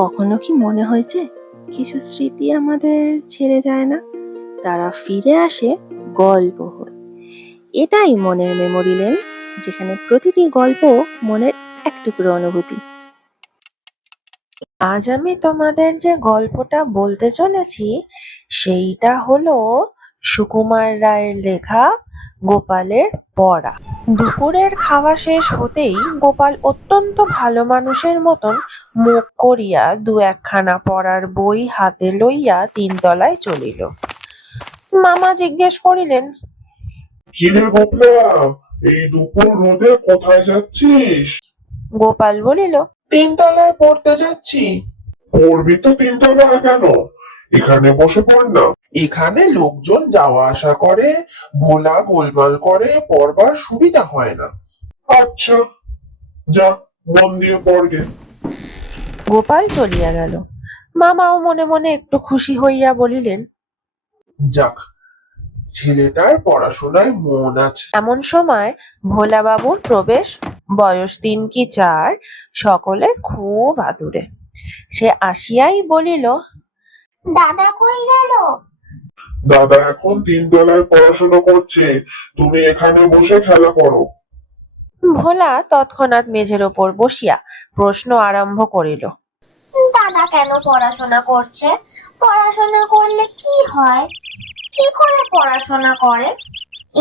কখনো কি মনে হয়েছে কিছু স্মৃতি আমাদের ছেড়ে যায় না, তারা ফিরে আসে গল্প হয়ে। এটাই মনের মেমোরি লেন, যেখানে প্রতিটি গল্প মনের এক টুকরো অনুভূতি। আজ আমি তোমাদের যে গল্পটা বলতে চলেছি সেইটা হলো সুকুমার রায়ের লেখা গোপালের পড়া। দুপুরের খাওয়া শেষ হতেই গোপাল অত্যন্ত ভালো মানুষের মতন মুখ করিয়া দু একখানা পড়ার বই হাতে লইয়া তিনতলায় চলিল। মামা জিজ্ঞেস করিলেন, কিরে গোপলা, এই দুপুর রোদে কোথায় যাচ্ছিস? গোপাল বলিল, তিনতলায় পড়তে যাচ্ছি। পড়বি তো তিনতলায় কেন? এখানে বসে পড় না। এখানে লোকজন যাওয়া আসা করে, ভোলা গোলমাল করে, পড়বার সুবিধা হয় না। আচ্ছা, যা, মন দিয়ে পড়গে। গোপাল চলিয়া গেল। মামাও মনে মনে একটু খুশি হইয়া বলিলেন, যাক, ছেলেটার পড়াশোনায় মন আছে। এমন সময় ভোলাবাবুর প্রবেশ। বয়স ৩ কি ৪, সকলের খুব আদুরে। সে আসিয়াই বলিল, দাদা কই গেল? দাদা এখন তিনতলায় পড়াশোনা করছে, তুমি এখানে বসে খেলা করো। ভোলা তৎক্ষণাৎ মেঝের ওপর বসিয়া প্রশ্ন আরম্ভ করিল, দাদা কেন পড়াশোনা করছে? পড়াশোনা করলে কি হয়? কি করে পড়াশোনা করে?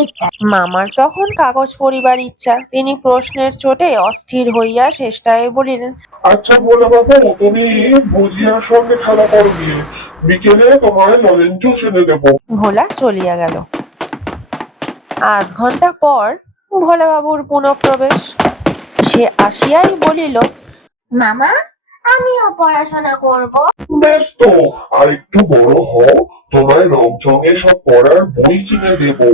ইত্যাদি। মামার তখন কাগজ পড়িবার ইচ্ছা। তিনি প্রশ্নের চোটে অস্থির হইয়া শেষটায় বলিলেন, আচ্ছা বলে বাবু, তুমি ভুজিয়ার সঙ্গে খেলা করো গিয়ে, বিকেলে তোমায় লজেন্স জুস এনে দেবো। ভোলা চলিয়া গেল। আধ ঘন্টা পর ভোলাবাবুর পুনঃপ্রবেশ। সে আসিয়াই বলিল, মামা, আমিও পড়াশোনা করব। বেশ তো, আর একটু বড় হও, তোমায় রংচঙে সব পড়ার বই কিনে দেবো।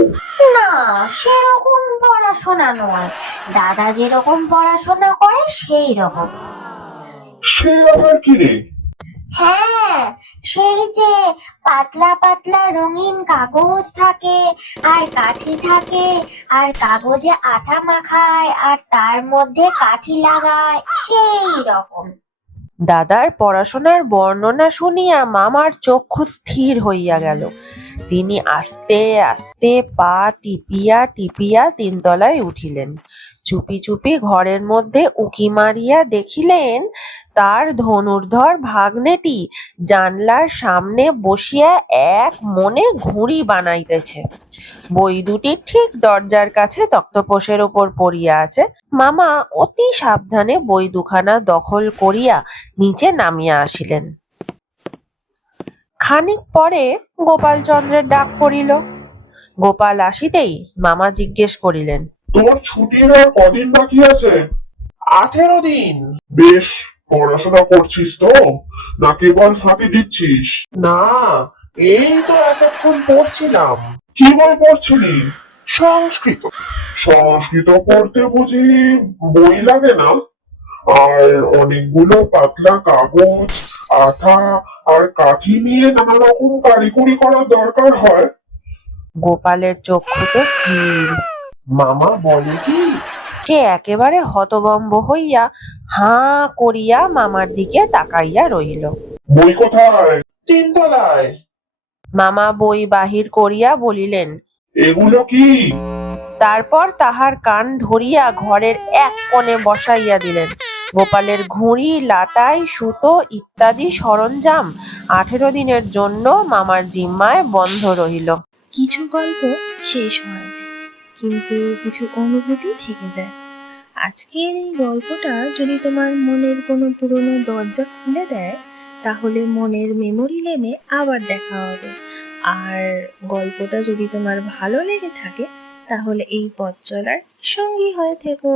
না, সেরকম পড়াশোনা নয়। দাদা যেরকম পড়াশোনা করে সেই রকম। সে আবার কি রে? হ্যাঁ, সেই যে পাতলা পাতলা রঙিন কাগজ থাকে, আর কাঠি থাকে, আর কাগজে আঠা মাখায়, আর তার মধ্যে কাঠি লাগায়, সেই রকম। দাদার পড়াশোনার বর্ণনা শুনিয়া মামার চক্ষু স্থির হইয়া গেল। তিনি আস্তে আস্তে পা টিপিয়া টিপিয়া তিনতলায় উঠিলেন। চুপি চুপি ঘরের মধ্যে উঁকি মারিয়া দেখিলেন তার ধনুর্ধর ভাগ্নেটি জানলার সামনে বসিয়া এক মনে ঘুড়ি বানাইতেছে। বই দুটি ঠিক দরজার কাছে তক্তপোশের ওপর পড়িয়া আছে। মামা অতি সাবধানে বই দুখানা দখল করিয়া নিচে নামিয়া আসিলেন। খানিক পরে গোপাল চন্দ্রের ডাক পড়িল। গোপাল আসিতেই মামা জিজ্ঞেস করিলেন, তোর ছুটির আর কদিন বাকি আছে? 18 দিন। বেশ, পড়াশোনা করছিস তো, না কেবল ফাঁকি দিচ্ছিস? না, এই তো এতক্ষণ পড়ছিলাম কি বই পড়ছিলি? সংস্কৃত। সংস্কৃত পড়তে বুঝি বই লাগে না? আর অনেকগুলো পাতলা কাগজ, আঠা আর কাঠি নিয়ে নানা রকম কারিকুরি করার দরকার হয়। গোপালের চক্ষু তো স্থির। মামা বলে কি, সে একেবারে হতভম্ব হইয়া হাঁ করিয়া মামার দিকে তাকাইয়া রহিল। বই কোথায়? তিনতলায়। মামা বই বাহির করিয়া বলিলেন, এগুলো কি? তারপর তাহার কান ধরিয়া ঘরের এক কোণে বসাইয়া দিলেন। গোপালের ঘুড়ি, লাটাই, সুতো ইত্যাদি সরঞ্জাম 18 দিনের জন্য মামার জিম্মায় বন্ধ রহিল। কিছু গল্প শেষ হয় না, কিন্তু কিছু অনুভূতি থেকে যায়। আজকের এই গল্পটা যদি তোমার মনের কোনো পুরনো দরজা খুলে দেয়, তাহলে মনের মেমোরি লেনে আবার দেখা হবে। আর গল্পটা যদি তোমার ভালো লেগে থাকে, তাহলে এই পথ চলার সঙ্গী হয়ে থেকো।